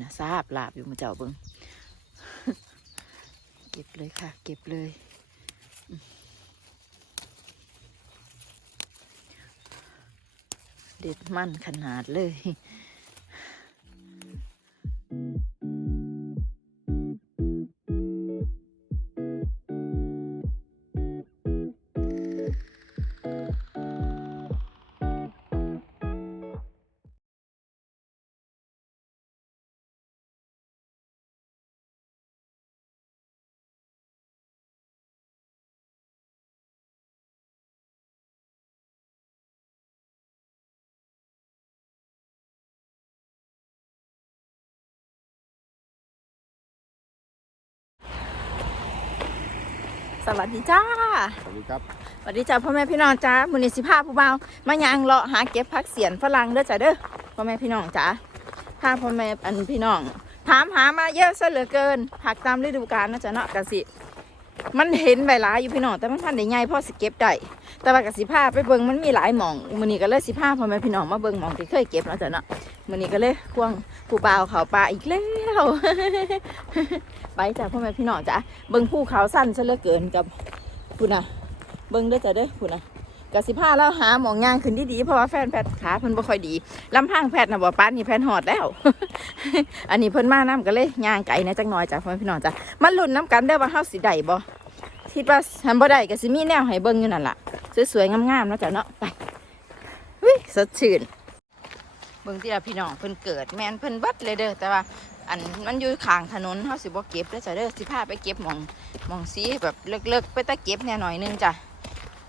นะทราบลาบอยู่มาเจ้าเบิงเก็บเลยค่ะ เก็บเลย เด็ดมั่นขนาดเลย วัสดีจ้า สวัสดีครับ สวัสดีจ้าพ่อแม่พี่น้องจ้ามือนิสิภาผู้เบาวมายางเลาะหาเก็บผักเสียนฝรั่งเด้อจ้าเด้อพ่อแม่พี่น้องจ้าพาพ่อแม่อันพี่น้อง ถามหามาเยอะซะเหลือเกินผักตามฤดูกาลนะจ๊ะเนาะกะสิ มันเห็นใบหลายอยู่พี่น้องแต่มันพันได้ใหญ่พ่อสิเก็บได้แต่ว่ากะสิพาไปเบิ่งมันมีหลายหม่องมือนี้ก็เลยสิพาพ่อแม่พี่น้องมาเบิ่งหม่องที่เคยเก็บแล้วจ้ะเนาะมือนี้ก็เลยควงผู้บ่าวเขาป่าอีกแล้วไปจ้ะพ่อแม่พี่น้องจ้ะเบิ่งภูเขาสั้นซะเหลือเกินกับพุ่นน่ะเบิ่งเด้อจ้ะเด้อพุ่นน่ะ กสิพาแล้วหาหมองยางขึ้นดีๆเพราะว่าแฟนแพทขาเพิ่นบ่ค่อยดีลำพังแพทย์นะบ่ปานนี่แพทย์หอดแล้ว อันนี้เพิ่นมานํก็เลยย่างไก่นะจักหน่อยจ้ะพ่อพี่น้องจ้ะมันลุ้นน้ำกันเด้ว่าเฮาสิได้บ่คิดว่าหันบ่ได้ก็สิมีแนวให้เบิ่งอยู่นั่นล่ะสวยๆงามๆเนาะจ้ะเนาะไปวิสดชื่นเบิ่งที่ละพี่น้องเพิ่นเกิดแม่นเพิ่นบัดเลยเด้อแต่ว่าอันมันอยู่ข้างถนนเฮาสิบ่เก็บเด้อจ้ะเด้อสิพาไปเก็บหมองหมองสีแบบเลิกๆไปตะเก็บเนี่ยหน่อยนึงจ้ะ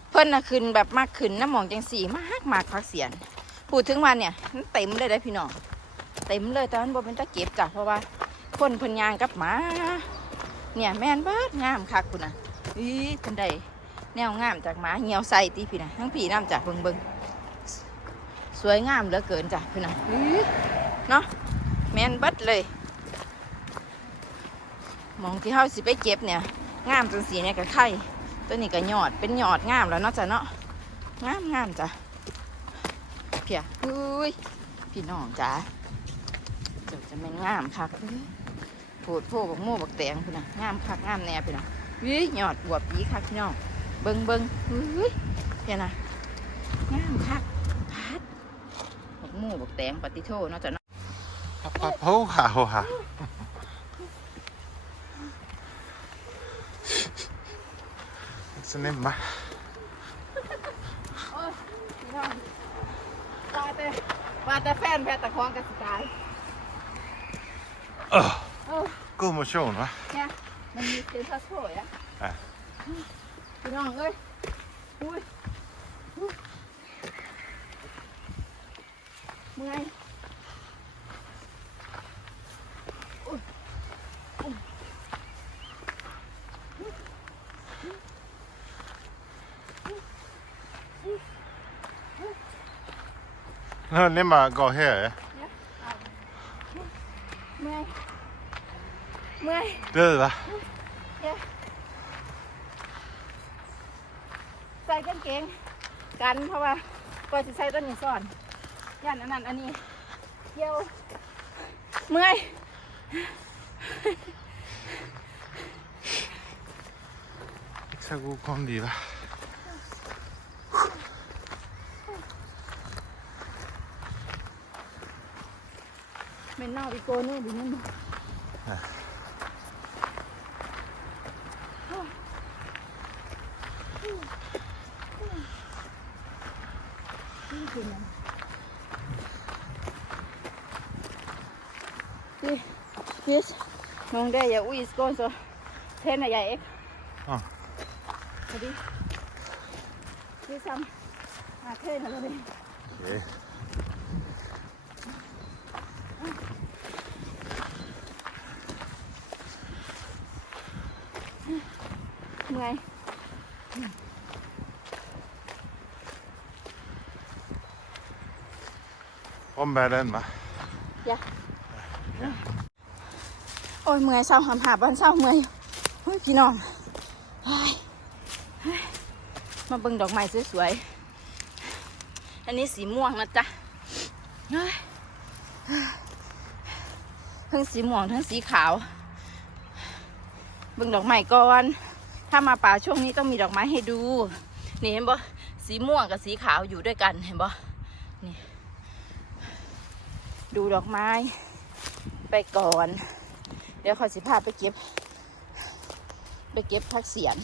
เพิ่นน่ะขึ้นแบบมากขึ้นน้ำหมองจังสีมากมากพักเสียนพูดถึงวันเนี่ยมันเต็มเลยได้พี่น้องเต็มเลยแต่มันบ่เป็นตะเก็บจ้ะเพราะว่าคนพิ่นยางกับหมา เนี่ยแม่นเบิดงามคักคุณน่ะอีเพิ่นได้แนวงามจากหมาเหี่ยวใส่ตีพี่น่ะทั้งพี่น้ำจ้ะเบิงเบิงสวยงามเหลือเกินจ้ะพี่น่ะอีเนาะแม่นเบิดเลยมองที่เฮาสิไปเก็บเนี่ย งามจังสีเนี่ยกับไข่ ตัวนี้ก็หยอดเป็นหยอดงามแล้วเนาะจ้ะเนาะงามงามจ้ะเพียอุ้ยพี่น้องจ้ะเจะจะเป็นงามคักเอ้ยโผดโผบักโม่บักแตงพี่นะงามคักงามแน่พี่นะวิหยอดบวบปีคักพี่น้องเบิ้งเบิ้งอุ้ยเพียนะงามคักพัดบักโม่บักแตงปฏิโทเนาะจ้ะเนาะพับพับโอ้ฮ่าโอ้ฮ่ สนิมมาพี่น้องว่าแต่ว่าแต่แฟนแพทย์ตะคองกันสิตายเออเออ God motion va? เนี่ยมันมีเซนซัสโซ่อะอะ พี่น้องเอ้ยอุ้ยอุ้ยเมื่อย No, ni ma gå här. เมื่อยเมื่อย Du va? ใส่กางเกงกันเพราะว่าก่อนจะใส่ต้นนี้ซ่อนย่านอันนั้นอันนี้เกี่ยวเมื่อย Så god kondi va? เป็นนอกอีโกนี่ดินี่นี่นี่น้องได้อย่าอุ้ยสกอนโซเทนอะใหญ่เอ็กอะพอดีนี่ซ้ำอาเทนอะ ไรเลย Okej. เมื่อย Ombär den va? โอ้ยเมื่อยเศร้าหำหาบ้านเศร้าเมื่อยเฮ้ยพี่น้องเฮ้ยเฮ้ยมาเบิ่งดอกไม้สวยๆ อันนี้สีม่วงนะจ๊ะเฮ้ยเพิ่งทั้งสีม่วงทั้งสีขาว เบิ่งดอกไม้ก่อน ถ้ามาป่าช่วงนี้ต้องมีดอกไม้ให้ดู นี่เห็นบ่สีม่วงกับสีขาวอยู่ด้วยกันเห็นบ่นี่ดูดอกไม้ ไปก่อน เดี๋ยวขอสิพาไปเก็บ ไปเก็บพักเสียน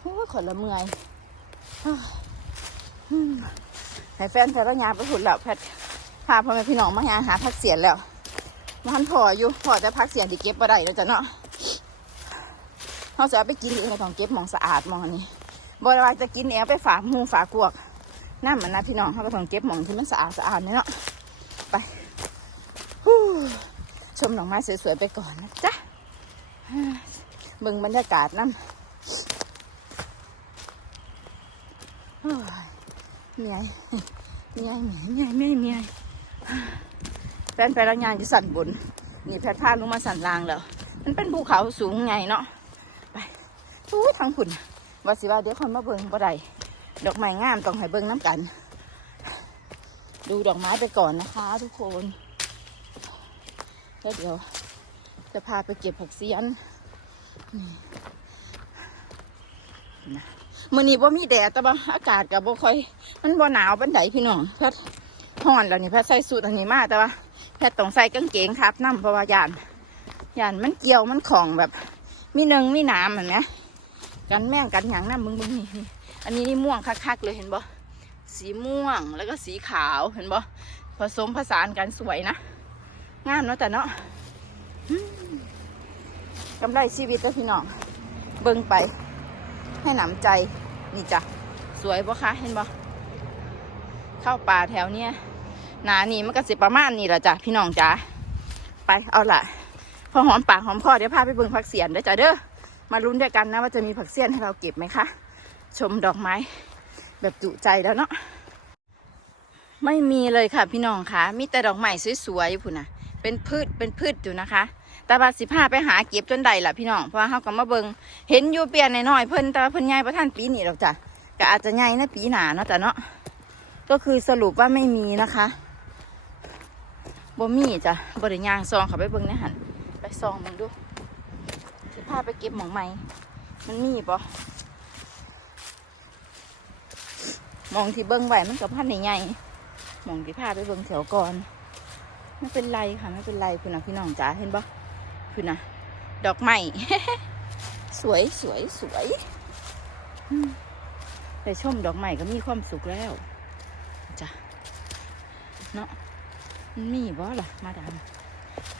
โอ้ขนละเมื่อยอให้แฟนแฟนระยาไปหุ่นแล้วแพทย์พาพ่อแม่พี่น้องมาหาหาพักเสียนแล้วมันพออยู่พอแต่พักเสียนที่เก็บมาได้แล้วจ้ะเนาะ เขาจะเอาไปกินเองก็ต้องเก็บหมองสะอาดหมองนี้บริวารจะกินเองไปฝากมูฝากวกน้ำมันนะพี่น้องเขาก็ต้องเก็บหมองที่มันสะอาดสะอาดเนี่ยเนาะไปชมดอกไม้สวยๆไปก่อนนะจ๊ะเบิ่งบรรยากาศน้ำโอ้ยเมียเมียเมียเมียเมียเมียแฟนไปรับงานอยู่สันบน นี่แพทย์พาลงมาสันล่างแล้ว มันเป็นภูเขาสูงไงเนาะ อู้ทางผุนว่าสิว่าเดี๋ยวคนมาเบิ่งบ่ได้ดอกไม้งามต้องให้เบิ่งน้ำกัน ดูดอกไม้ไปก่อนนะคะ ทุกคนแล้วเดี๋ยว จะพาไปเก็บผักเสียนมื่อนี้บ่มีแดดแต่ว่าอากาศกับบ่ค่อย มันบ่หนาวปานใดพี่น้องแพทห่อนแล้วนี่แพทใส่สูทอันนี้มาแต่ว่าแพทต้องใส่กางเกงทับน้ำเพราะว่ายานยานมันเกี่ยวมันของแบบ มีเนึงมีน้ำเห็นไหม กันแม่งกันหยังน้ำมึงมึงนี่นี่ อันนี้นี่ม่วงคักๆเลยเห็นบ่สีม่วงแล้วก็สีขาวเห็นบ่ผสมผสานกันสวยนะงามเนาะแต่เนาะกำไรชีวิตแล้วพี่น้องเบิ่งไปให้หนำใจนี่จ้ะสวยปะคะเห็นปะเข้าป่าแถวเนี้ยหนานี่มันก็สิประมาณนี่แหละจ้ะพี่น้องจ้ะไปเอาละพอหอมปากหอมคอเดี๋ยวพาไปเบิ่งผักเสียนเด้อจ้ะเด้อ มาลุ้นด้วยกันนะว่าจะมีผักเสียนให้เราเก็บไหมคะ ชมดอกไม้ แบบจุใจแล้วเนาะไม่มีเลยค่ะพี่น้องคะมีแต่ดอกไม้สวยๆอยู่พุ่นนะเป็นพืชเป็นพืชอยู่นะคะ แต่ว่าสิพาไปหาเก็บจนใดล่ะพี่น้องเพราะว่าเขาก็มาเบิงเห็นอยู่เปลี่ยนหน่อยๆเพิ่นแต่ว่าเพิ่นใหญ่ประท่านปีนี้หรอกจ้ะก็อาจจะใหญ่ในปีหนาเนาะจ้ะเนาะก็คือสรุปว่าไม่มีนะคะบ่มีจ้ะบริยางซองเขาไปเบิงในหันไปซองมึงดูาไปเก็บหมองใหม่ มันมีปะมองที่เบิ้งไหวมันกับพันใหญ่มองที่พาไปเบิ้งแถวก่อนไม่เป็นไรค่ะไม่เป็นไรคุณนะพี่น้องจ๋าเห็นปะคือนะดอกไม้สวยสวยสวยอืมไปชมดอกไม้ก็มีความสุขแล้วจ้ะเนาะมันมีบ่ล่ะมาดาม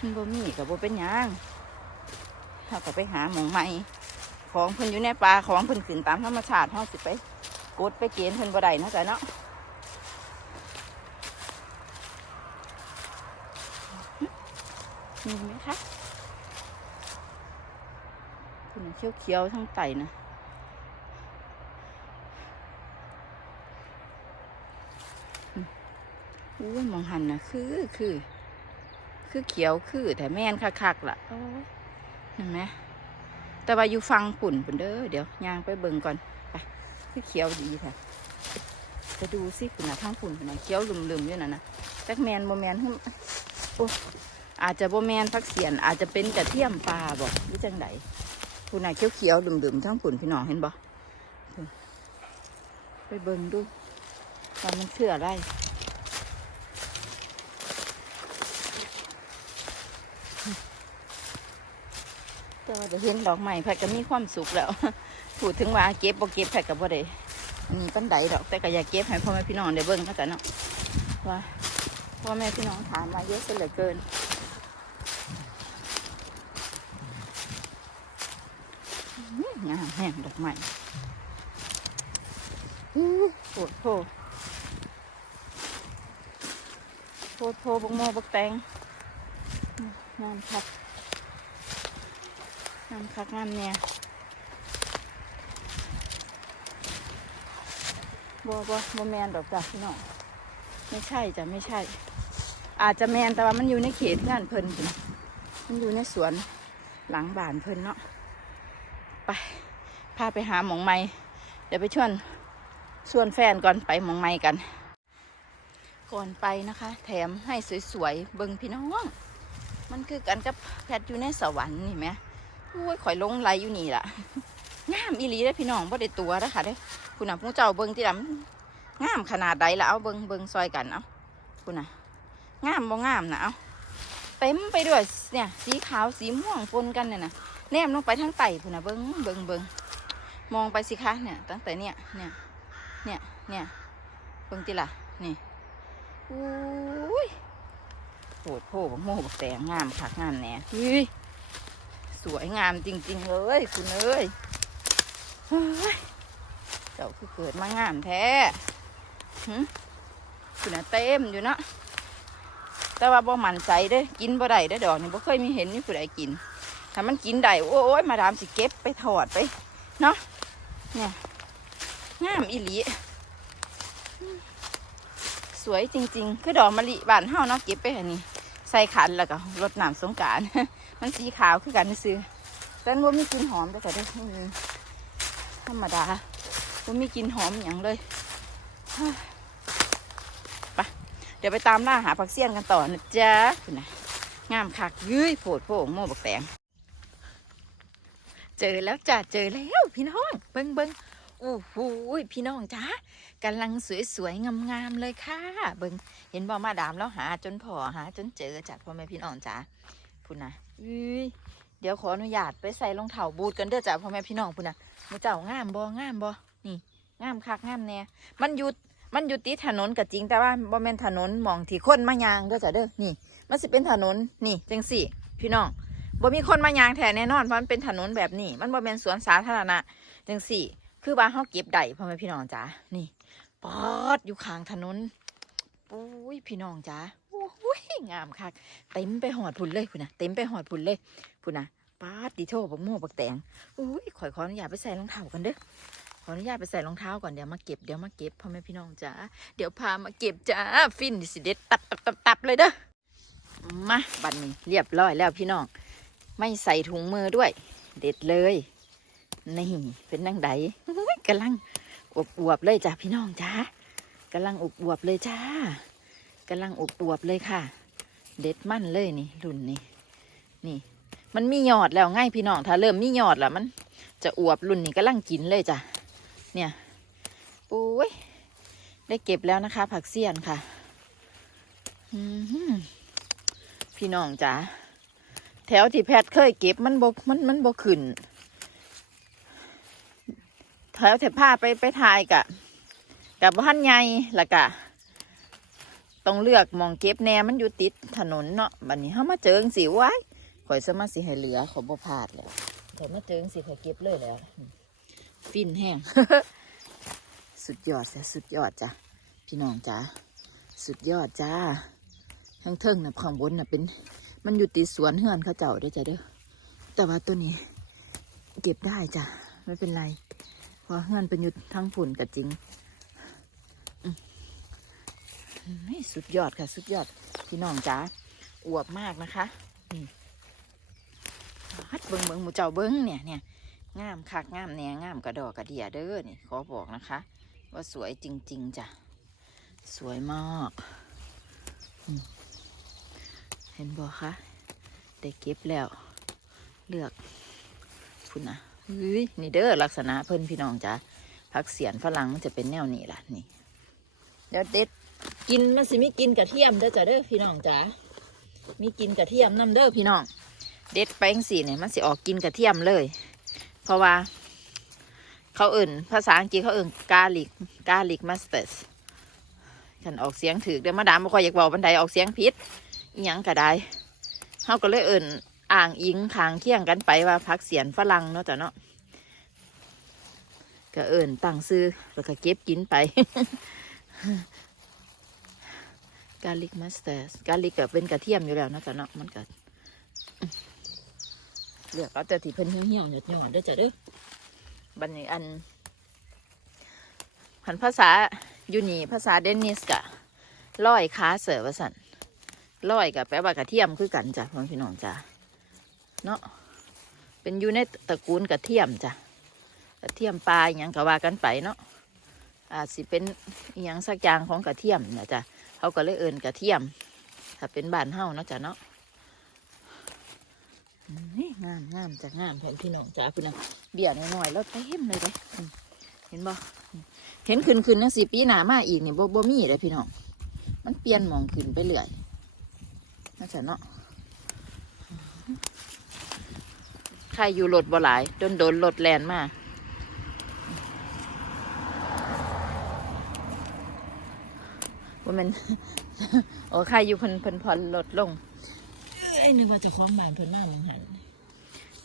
มันบ่มีกับบ่เป็นยัง เราก็ไปหาหมองใหม่ของเพิ่นอยู่ในป่าของเพิ่นขึ้นตามธรรมชาติเฮาสิไปกดไปเกณฑ์เพิ่นบ่ได้นะจ้ะเนาะมีไหมคะคุณเขียวเขียวๆทั้งไตนะอืมอู้ยมองหันนะคือคือ คือเขียวคือแต่แม่นคักๆล่ะ เห็นไหมแต่ว่าอยู่ฟังปุ่นปุ่นเด้อเดี๋ยวย่างไปเบิ่งก่อนไปคือเขียวดีค่ะไปดูสิคุณนะทั้งปุ่นคุณนะเขียวลุ่มๆอยู่นะนะจักแมนโมแมนหึโอ้อาจจะโบแมนพักเสียน อาจจะเป็นกระเทียมปลาบอกหรือจังไดคุณนายเขียวๆดื่มๆทั้งผุนพี่น้องเห็นบ่ไปเบิ่งดูว่ามันคืออะไร แต่ว่าจะเห็นดอกใหม่แพทย์ก็มีความสุขแล้วพูดถึงว่าเก็บบ่เก็บแพทย์ก็บ่ได้อันนี้ปันไดดอกแต่ก็อยากเก็บให้พ่อแม่พี่น้องได้เบิ่งก็จะเนาะว่าพ่อแม่พี่น้องถามมาเยอะเสียเหลือเกินงามแห้งดอกไม้อื้อโผดโผโผดโผบักโมบักแตงงามคักงามคักงามเนี่ยบ่บ่บ่แมนดอกจ้ะพี่น้องไม่ใช่จ้ะไม่ใช่ อาจจะแมนแต่ว่ามันอยู่ในเขตงานเพลินมันอยู่ในสวนหลังบ้านเพลินเนาะไปพาไปหาหมองไม้เดี๋ยวไปชวนชวนแฟนก่อนไปหมองไม้กัน ก่อนไปนะคะ แถมให้สวยๆเบิงพี่น้อง มันคือกันกับแพทอยู่ในสวรรค์นี่ไหม อ้ยข่อยลงไหลอยู่นี่ล่ะงามอีหลีเด้พี่น้องบ่ได้ตัวนะคะเด้คุณน่ะผู้เจ้าเบิ่งที่ลำงามขนาดใดล่ะเอาเบิ่งเบิ่งซอยกันเอาคุณน่ะงามบ่งามนะเอาเต็มไปด้วยเนี่ย สีขาวสีม่วงปนกันเนี่ยนะแนมลงไปทั้งไต่คุณน่ะเบิ่งเบิ่งเบิ่งมองไปสิคะเนี่ย ตั้งแต่เนี่ยเนี่ยเนี่ยเนี่ยเบิ่งติล่ะนี่อุ้ยโหดโผบักโม่บักแตงงามคักงามแหน่เฮ้ย สวยงามจริง ๆ เลยคุณเอ้ยเจ้าคือเกิดมางามแท้คุณน่ะเต็มอยู่เนาะแต่ว่าบ่มันใจเด้กินบ่ได้เด้ดอกนี่บ่เคยมีเห็นมีผู้ใดกิน ถ้ามันกินได้โอ้ยมาดามสิเก็บไปถอดไปเนาะเนี่ยงามอีหลีสวยจริง ๆ คือดอกมะลิบานเฮาเนาะเก็บไปอันนี้ใส่ขันแล้วก็รดน้ำสงการ มันสีขาวคือกันซื้อแต่มันบ่มีกลิ่นหอมแต่ก็ได้ไม่มีธรรมดาไม่มีกลินหอมอย่างเลยไปเดี๋ยวไปตามล่าหาผักเสี้ยนกันต่อนะจ๊ะคุณนะงามคักยื้ยโผดโผงโม่บักแตงเจอแล้วจ้ะเจอแล้วพี่น้อง เบิงเบิงโอ้โหพี่น้องจ้ากำลังสวยๆงามๆเลยค่ะ เบิงเห็นบ่มาดามแล้วหาจนพอหาจนเจอจ้ะพ่อแม่พี่น้องจ้าคุณนะ ยื้ยเดี๋ยวขออนุญาตไปใส่รองเท้าบูทกันเด้อจ้ะพ่อแม่พี่น้องคุณนะมูเจ้างามบ่งามบ่นี่งามคักงามแน่มันอยู่มันอยู่ติดถนนก็จริงแต่ว่าบ่แม่นถนนมองที่คนมายางเด้อจ้ะเด้อนี่ มันสิเป็นถนนนี่จังสี่ พี่น้องบ่มีคนมายางแท้แน่นอนเพราะมันเป็นถนนแบบนี้ มันบ่แม่นสวนสาธารณะจังสี่ คือว่าเฮาเก็บได้พ่อแม่พี่น้องจ๋านี่ปอดอยู่ข้างถนนปุ้ยพี่น้องจ๋า ยงามคักเต็มไปหอดพุ่นเลยพุ่นนะเต็มไปหอดพุ่นเลยพุ่นนะปาดดิโทบักโม่บักแตงอุ้ยขอขออนุญาตไปใส่รองเท้ากันเด้อขออนุญาตไปใส่รองเท้าก่อนเดี๋ยวมาเก็บเดี๋ยวมาเก็บพ่อแม่พี่น้องจ้าเดี๋ยวพามาเก็บจ้าฟินสิเด็ดตับตับตับตับเลยเด้อมาบัดนี้เรียบร้อยแล้วพี่น้อง ไม่ใส่ถุงมือด้วย เด็ดเลยนี่เป็นนั่งไดอุ๊ยกำลังอวบอวบๆเลยจ้าพี่น้องจ้ากำลังอวบอวบๆเลยจ้า กำลังอวบอวบๆเลยค่ะ เด็ดมั่นเลยนี่รุ่นนี้นี่ มันมียอดแล้วง่ายพี่น้องถ้าเริ่มมียอดแล้วมัน จะอวบรุ่นนี้กำลังกินเลยจ้ะเนี่ยปุ้ยได้เก็บแล้วนะคะ ผักเสี้ยนค่ะพี่น้องจ๋าแถวที่แพทย์เคยเก็บมันบกมันมันบกขึ้นแถวที่ผ้าไปไปถ่ายกะกับบ้านใหญ่ละกะ ต้องเลือกหมองเก็บแนมันอยู่ติดถนนเนาะบัดนี้เขามาเจอจังสิว้ายข่อยสมาสิให้เหลือขอยบ่พลาดแล้วข่อยมาเจอจังสิข่อยเก็บเลยแล้ว ฟินแห้งสุดยอดจ้ะสุดยอดจ้ะพี่น้องจ้าสุดยอดจ้าทั้งเทิงน่ะข้างบนน่ะเป็น มันอยู่ติดสวนเฮือนเขาเจ้าเด้วยจ้ะเด้อแต่ว่าตัวนี้ เก็บได้จ้ะไม่เป็นไรเพราะเฮือนเป็นอยู่ทั้งผุ่นกับจริงอืมเฮ้ย สุดยอดค่ะ สุดยอด พี่น้องจ้าอวบมากนะคะฮัดเบิงเบิงหมูเจ้าเบิงเนี่ยเนี่ยงามคักงามแหนงามกระดอกกระเดียเด้อนี่ขอบอกนะคะ ว่าสวยจริง ๆจ้ะสวยมากเห็นบอกคะได้เก็บแล้ว เลือกคุณนะเฮ้ยนี่เด้อลักษณะเพิ่นพี่น้องจ้ะผักเสียนฝรั่งมันจะเป็นแนวนี้ล่ะนี่เดี๋ยวเด็ด กินมันสิมีกินกระเทียมเด้อจ้ะเด้อพี่น้องจ้ะมีกินกระเทียมน้ำเด้อพี่น้อง เด็ดไปจังสีเนี่ยมันสิออกกินกระเทียมเลย เพราะว่า เขาเอื่นภาษาอังกฤษเขาเอื่นกาลิกกาลิกมัสเตอร์ฉันออกเสียงถือเดี๋ยวมาดามบ่ค่อยอยากบอกบันไดออกเสียงผิดอีหยังก็ได้เขาก็เลยเอื่นอ่างอิงคางเคียงกันไปว่าพักเสียนฝรั่งเนาะจ้ะเนาะก็เอื่นตั้งซื้อแล้วก็เก็บกินไป กาลิกมัสเตอร์กาลิกก็เป็นกระเทียมอยู่แล้วนะจ้ะเนาะมันก็เลือกเอาแต่ที่เพิ่นเหี่ยวๆหยดหยดๆเด้อจ้ะเด้อบันนี้อันหันภาษายูนีภาษาเดนิสกะร้อยขาเสือวสันร้อยกับแปลว่ากระเทียมคือกันจ้ะพ่อพี่น้องจ้ะเนาะเป็นอยู่ในตระกูลกระเทียมจ้ะกระเทียมปลาอหยังก็ว่ากันไปเนาะอาจสิเป็นอหยังสักอย่างของกระเทียมนะจ้ะ เขาก็เลยเอินกระเทียม ถ้าเป็นบ้านเฮาเนาะจ้ะเนาะนี่งามงามจากงามเห็นพี่น้องจ้าพี่น้องเบี้ยน้อยๆแล้วเต็มเลยเด้อืมเห็นบ่เห็นขึ้นขึ้นนังสี่ปีหนามาอีกเนี่ยบ่บ่มีเลยพี่น้องมันเปลี่ยนมองขึ้นไปเรื่อยน่าจะเนาะใครอยู่รถบ่หลายโดนโดนรถแลนมาว่ มันโอ้ใครอยู่เพิ่นเพิ่นผ่อนลดลงเอ้ยนึกว่าจะคว้าบ้านเพิ่นมาเหมือนหัน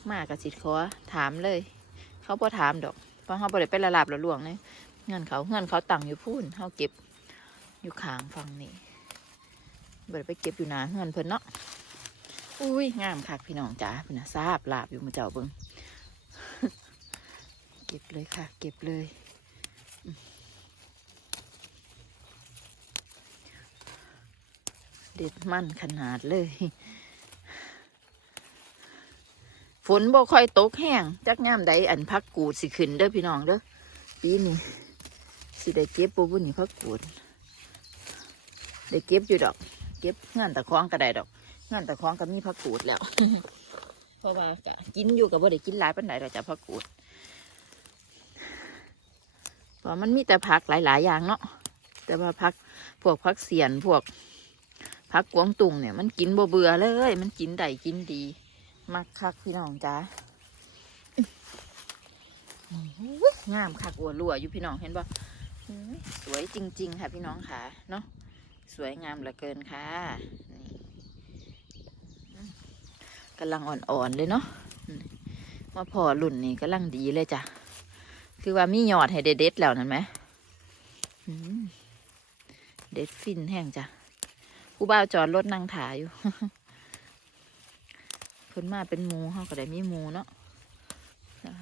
มากระสิขอถามเลย เขาบ่ถามดอกเพราะเขาบ่ได้ไปละลาบละลวงเลยเงินเขาเงินเขาตั้งอยู่พูนเขาเก็บอยู่ข้างฝั่งนี้บ่ได้ไปเก็บอยู่หนาเงินเพิ่นเนาะอุ้ยงามคักพี่น้องจ๋าเพิ่นน่ะทราบลาบอยู่มาเจ้าเบิ่งเก็บเลยค่ะ เก็บเลยอืม เด็ดมันขนาดเลย ฝนบ่ค่อยตกแห้งจักงามใดอันพักกูดสิขึ้นเด้อพี่น้องเด้อปีนี้สิได้เก็บปูบุญนี่พักกูดได้เก็บอยู่ดอก เก็บงานตะคองก็ได้ดอกงานตะคองก็มีพักกูดแล้วเพราะว่ากะกินอยู่กับบ่ได้กินหลายปานใดเราจะพักกูดเพราะมันมีแต่ผักหลาย ๆ อย่างเนาะแต่ว่าผักพวกผักเสียนพวก ผักกวงตุงเนี่ยมันกินบ่เบื่อเลย มันกินได้กินดีมักคักพี่น้องจ้างามคักอัวรัวอยู่พี่น้องเห็นบ่สวยจริง ๆ ค่ะพี่น้องค่ะเนาะสวยงามเหลือเกินค่ะนี่กำลังอ่อนๆเลยเนาะมาพอรุ่นนี่กำลังดีเลยจ้ะคือว่ามีหยอดให้เด็ดๆแล้วนั่นไหมเด็ดฟินแห้งจ้ะ ผู้บ่าวจอดรถนั่งถ่ายอยู่เพิ่นมาเป็นหมูเขาก็ได้มีหมูเนาะอ่า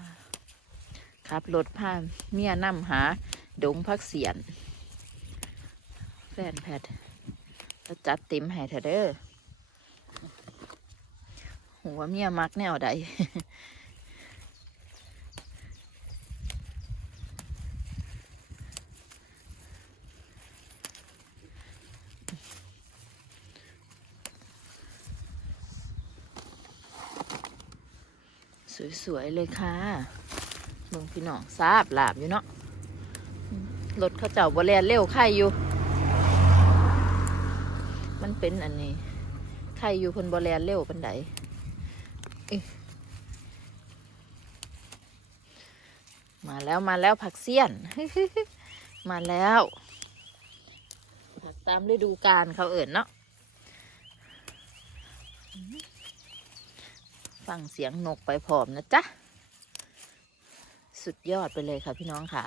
ขับรถพาเมียนำหา ดงพักเสียน แฟนแพทแล้วจัดเต็มให้เถอเด้อหัวเมียมักแนวใด ส วยๆเลยค่ะเมืองพี่น้องทราบลาบอยู่เนาะรถเขาเจ้าบรแลนเร็วไข่อยู่ มันเป็นอันนี้ไข่อยู่คนบรแลนเร็วปันไดมาแล้วมาแล้วผักเสี้ยน มาแล้ว ผักตามฤดูกาลเขาเอิ่นเนาะ ฟังเสียงนกไปพร้อมนะจ๊ะ สุดยอดไปเลยค่ะพี่น้องค่ะ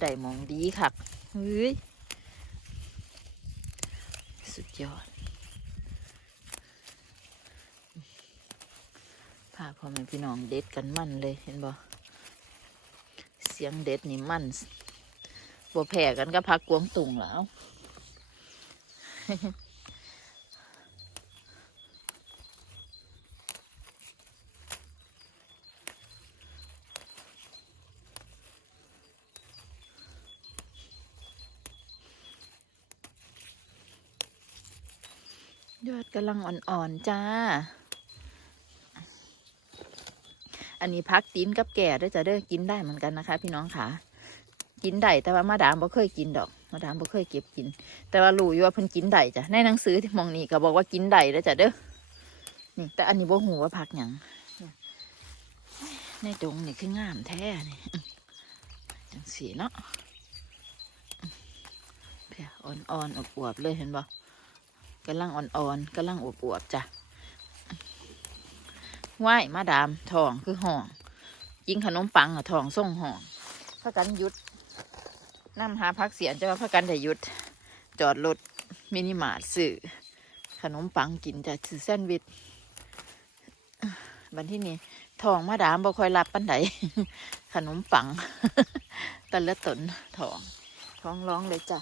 ได้มองดีค่ะเฮ้ย สุดยอดพาพ่อแม่พี่น้องเด็ดกันมั่นเลยเห็นบ่เสียงเด็ดนี่มั่นบ่แพ้กันก็พักกวงตุงแล้ว กำลังอ่อนๆจ้า อันนี้พักตีนกับแก่ด้วยจะเด้อกินได้เหมือนกันนะคะ พี่น้องค่ะ กินได้แต่ว่ามาดามบ่เคยกินดอก มาดามบ่เคยเก็บกิน แต่ว่ารู้อยู่ว่าเพิ่นกินได้จ้ะในหนังสือที่มองนี่ก็บอกว่ากินได้แล้วจ้ะเด้อนี่ แต่อันนี้บ่หูว่าพักหยังเนี่ยในดงนี่คืองามแท้นี่จังสีเนาะอื้อเพียอ่อนๆอวบๆเลยเห็นบ่ กำลังอ่อนๆกำลังอวบๆจ้ะไหวมาดามทองคือห่องยิงขนมปังอะทองส่งห่องพากันยุดนำหาพักเสียนจะว่าพากันได้หยุด จอดรถมินิมาร์ทซื้อขนมปังกินจะซื้อแซนด์วิชบันที่นี้ทองมาดามบ่คอยรับปันไดขนมปังต่ละตนทองท้องร้องเลยจ้ะ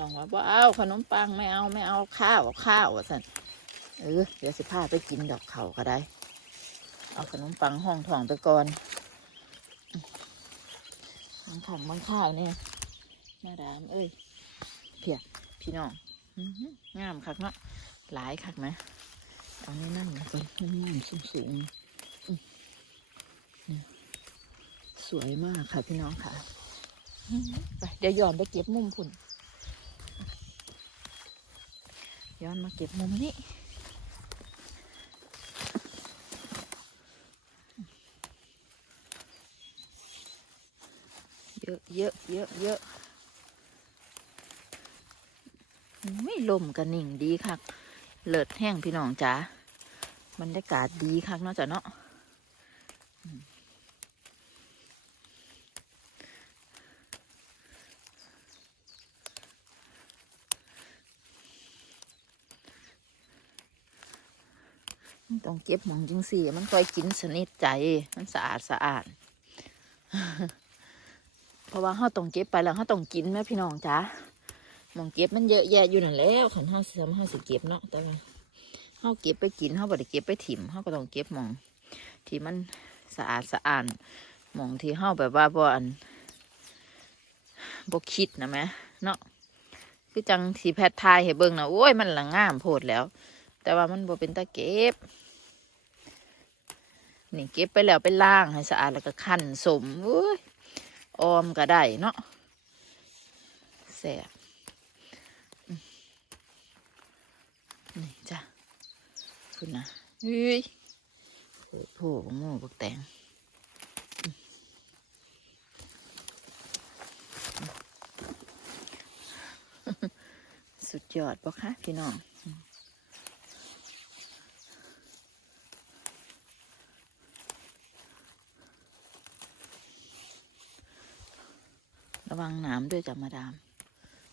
น้องว่าบ่เอาขนมปังไม่เอาไม่เอาข้าวข้าวสันเออเดี๋ยวสิพาไปกินดอกเขาก็ได้ เอาขนมปังห้องทองไปก่อนมันขังมันข้าวเนี่ยมาดามเอ้ยเพียพี่น้องงามคักเนาะหลายคักไหมเอานี่นั่งก่อนงามสูงสูงสวยมากค่ะพี่น้องค่ะ ไปเดี๋ยวยอนไปเก็บมุมพุ่น ย้อนมาเก็บมุมนี้เยอะเยอะเยอะเยอะไม่ลมกันนิ่งดีค่ะ เลิศแห้งพี่น้องจ๋าบรรยากาศดีค่ะเนาะจ๋าเนาะอืมมัน ต้องเก็บหมองจังสี่ มันค่อยกินสนิทใจ มันสะอาดสะอาด เพราะว่าเขาต้องเก็บไปแล้วเขาต้องกินแม่พี่น้องจ้าหมองเก็บมันเยอะแยะอยู่นั่นแล้วขันห้าสิทำห้าสิเก็บเนาะแต่ว่าเขาเก็บไปกินเขาบ่ได้เก็บไปถิ่มเขาก็ต้องเก็บหมอง ที่มันสะอาดสะอาดหมองที่เขาแบบว่าบ่อันบ่คิดนะแม่เนาะคือจังสีแพททายให้เบิ่งนะโอ้ยมันละงามโพดแล้ว แต่ว่ามันบ่เป็นตาเก็บ นี่เก็บไปแล้วไปล้างให้สะอาดแล้วก็คั่นสมเว้ยออมก็ได้เนาะแสบนี่จ้ะคุณนะเฮ้ยโผล่บักโม่บักแตงสุดยอดปะคะพี่น้อง ระวังน้ำด้วยจ้ะมาดาม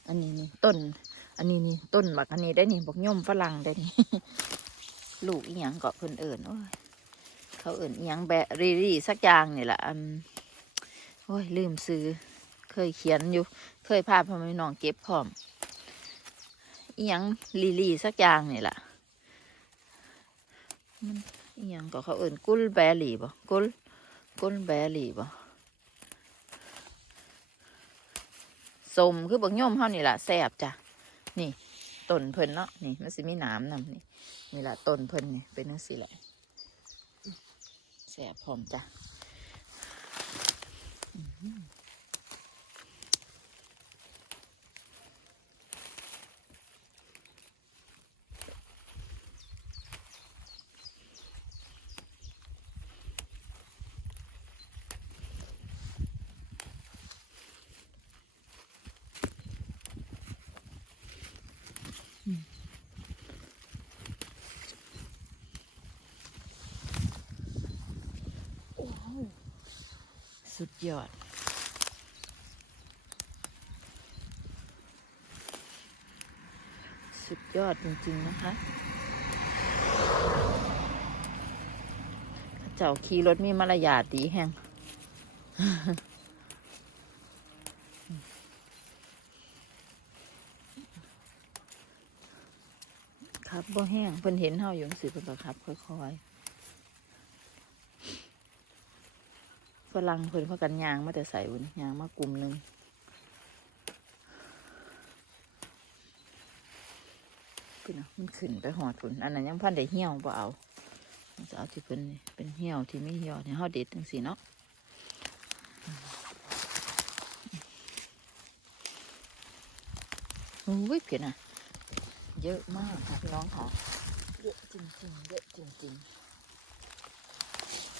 อันนี้นี่ต้น อันนี้นี่ต้นบักอันนี้ได้นี่บักย่อมฝรั่งได้นี่ลูกอีหยังเกาะเพิ่นเอิ่นโอ้ยเขาเอิ่นอีหยังแบะรีรีสักอย่างนี่แหละอันโอ้ยลืมซื้อ เคยเขียนอยู่ เคยพาพ่อแม่น้องเก็บพร้อมอีหยังลีลีสักอย่างนี่แหละมันอีหยังก็เขาเอิ่นกุลแบรี่บ่กุลกุลแบรี่บ่ สมคือบักย่อมเฮานี่ล่ะแซ่บจ้ะนี่ต้นเพิ่นเนาะนี่มันสิมีหน้ำนำนี่นี่ล่ะต้นเพิ่นนี่เป็นจังซี่แหละแซ่บพร้อมจ้ะ ยอด สุดยอดจริง ๆ นะคะเจ้าขี่รถมีมารยาทดีแฮงครับบ่แห้งเพิ่นเห็นเฮาอยู่จังสิเพิ่นก็ขับ ค่อย ๆ ฝรั่งเพิ่นพากันยางมาแต่ใส่บุญยางมากลุ่มหนึ่งพี่นะมันขึ้นไปหอดฝุ่นอันนั้นยังพันได้เหี่ยวบ่เอาจะเอาที่เป็นเป็นเหี่ยวที่ไม่เหี่ยวเนี่ยเฮาเด็ดจังสิเนาะอุ้ยเพียนะเยอะมากค่ะพี่น้องค่ะเยอะจริงๆเยอะจริงๆ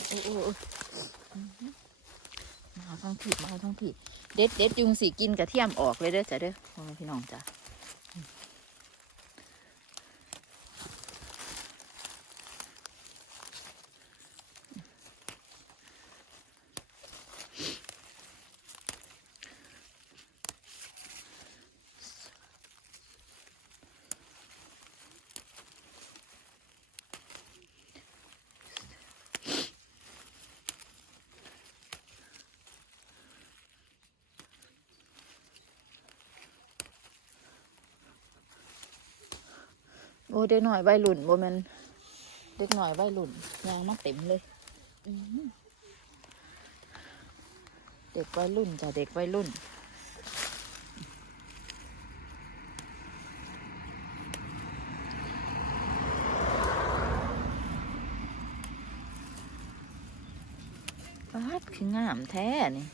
โอ้โอ้โห มาเอาทั้งผิดมาเอาทั้งผิดเด็ดเด็ดยุงสีกินกระเทียมออกเลยเด้อจ้ะเด้อพี่น้องจ้ะ อ้เด็กหน่อยใบหลุ่นโบมันเด็กหน่อยใบหลุ่นยางมาเต็มเลยเด็กใบยรุ่นจ้ะเด็กใบยรุ่นป้าดคืองามแท้นี่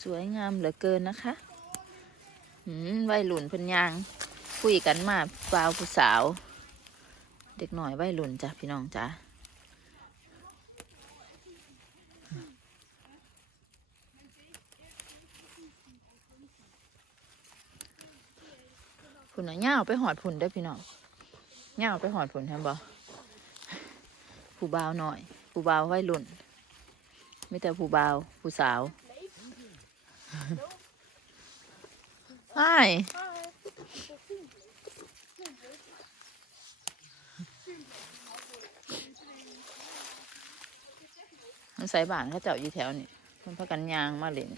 สวยงามเหลือเกินนะคะ วัยรุ่นเพิ่นยาง คุยกันมาบ่าวผู้สาว เด็กหน่อยวัยรุ่นจ้ะพี่น้องจ้ะพุ่นน่ะย่าไปหอดพุ่นได้พี่น้องย่าไปหอดพุ่นเห็นบ่ผู้บ่าวหน่อย ผู้บ่าววัยรุ่นมีแต่ผู้บ่าวผู้สาว ใช่มันใส่บ้านเขาเจ้าอยู่แถวนี่มันพากันยางมาเล่น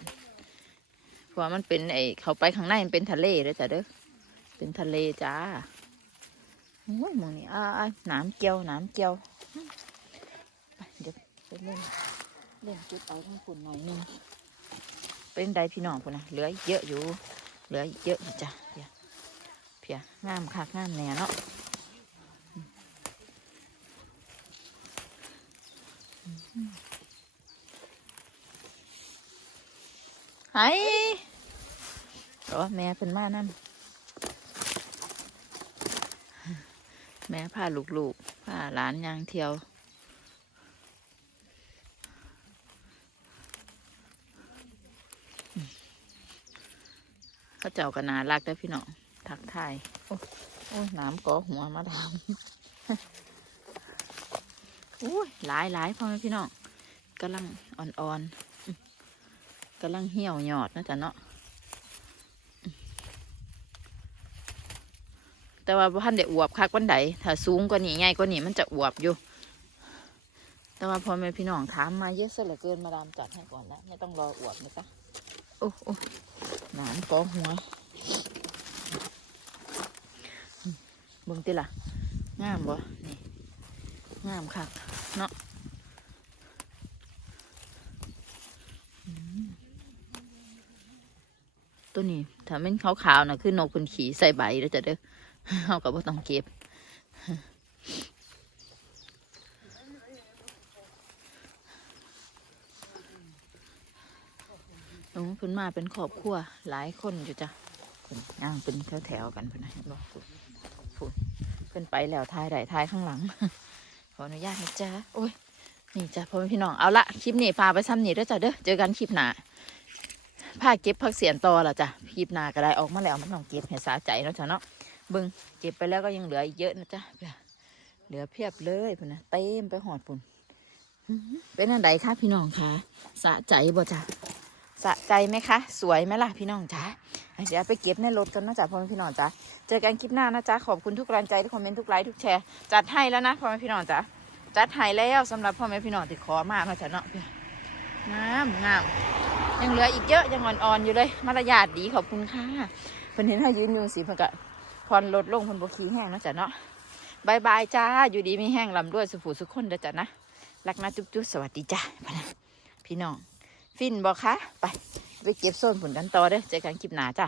เพราะมันเป็นไอเขาไปข้างในมันเป็นทะเลเด้อจ้ะเด้อเป็นทะเลจ้าโอ้ยมองนี่อ้าน้ำเกียวน้ำเกียวไปเดี๋ยวไปเล่นเล่นจุดเอาทั้งฝุ่นหน่อยหนึงเป็นไดพี่น้องพุ่นนะเหลืออีกเยอะอยู่ เหลืออีกเยอะจ้ะเพียเพียงามคักงามแหน่เนาะไห้แต่ว่าแม่เป็นมานั่นแม่พาลูกๆพาหลานยางเที่ยว เจ้ากันนารักได้พี่น้องทักทายโอ้โอ้น้ำก่อหัวมาดามอุ้ยหลายหลายพ่อแม่พี่น้องกำลังอ่อนๆกำลังเหี่ยวหยอดนะจ๊ะเนาะแต่ว่าพันเดี๋ยวอวบคักวันใดถ้าสูงกว่านี้ใหญ่กว่านี้มันจะอวบอยู่ แต่ว่าพอแม่พี่น้องถามมาเยอะซะเหลือเกินมาดามจัดให้ก่อนแล้วไม่ต้องรออวบนะจ๊ะโอ้โอ้ หนามกอหัวเบิ่งติล่ะ งามบ่นี่งามคักเนาะตัวนี้ถ้าเป็นขาวๆนะคือนกคนขี่ใส่ใบแล้วจะเด้อเขาก็บ่ต้องเก็บ โอ้เพิ่นมาเป็นครอบครัวหลายคนอยู่จ้ะพิ่นย่างเป็นแถวๆกันเพิ่นนะบอกพุ่นพุ่นเพิ่นไปแล้วทายได้ทายข้างหลัง ขออนุญาตนะจ๊ะโอ้ยนี่จ้ะพ่อพี่น้องเอาละคลิปนี้พาไปซ้ำนี่เด้อจ้ะเด้อเจอกันคลิปหน้าผ้าเก็บผักเสียนต่อละจ้ะพีบหนาก็ได้ออกมาแล้วมันต้องเก็บให้สาใจเนาะจ้ะเนาะบึงเก็บไปแล้วก็ยังเหลืออีกเยอะนะจ๊ะเหลือเพียบเลยพุ่นนะเต็มไปหอดพุ่นเป็นอันใดคะพี่น้องคะสะใจบ่จ้ะะใจไหมคะ สวยไหมล่ะพี่น้องจ้ะเดี๋ยวไปเก็บในรถกันนะจ๊ะพ่อแม่พี่น้องจ้ะเจอกันคลิปหน้านะจ๊ะขอบคุณทุกกำลังใจทุกคอมเมนต์ทุกไลค์ทุกแชร์จัดให้แล้วนะพ่อแม่พี่น้องจ้ะจัดให้แล้วสำหรับพ่อแม่พี่น้องที่ขอมาเนะจ้ะเนาะงามงามยังเหลืออีกเยอะยังอ่อนๆอยู่เลยมารยาทดีขอบคุณค่ะเพิ่นเห็นให้ยืนอยู่สิเพิ่นก็พรลดลงเพิ่นบ่ขี้แห้งนะจ้ะเนาะบายบายจ้าอยู่ดีไมีแห้งลำด้วยสุขสุขคนเด้อจ้ะนะรักนะจุ๊บจุ๊บสวัสดีจ้าพะนะพี่น้อง ฟินบอกคะ ไป ไปเก็บโซนผลกันต่อเด้อเจอกันคลิปหน้าจ้า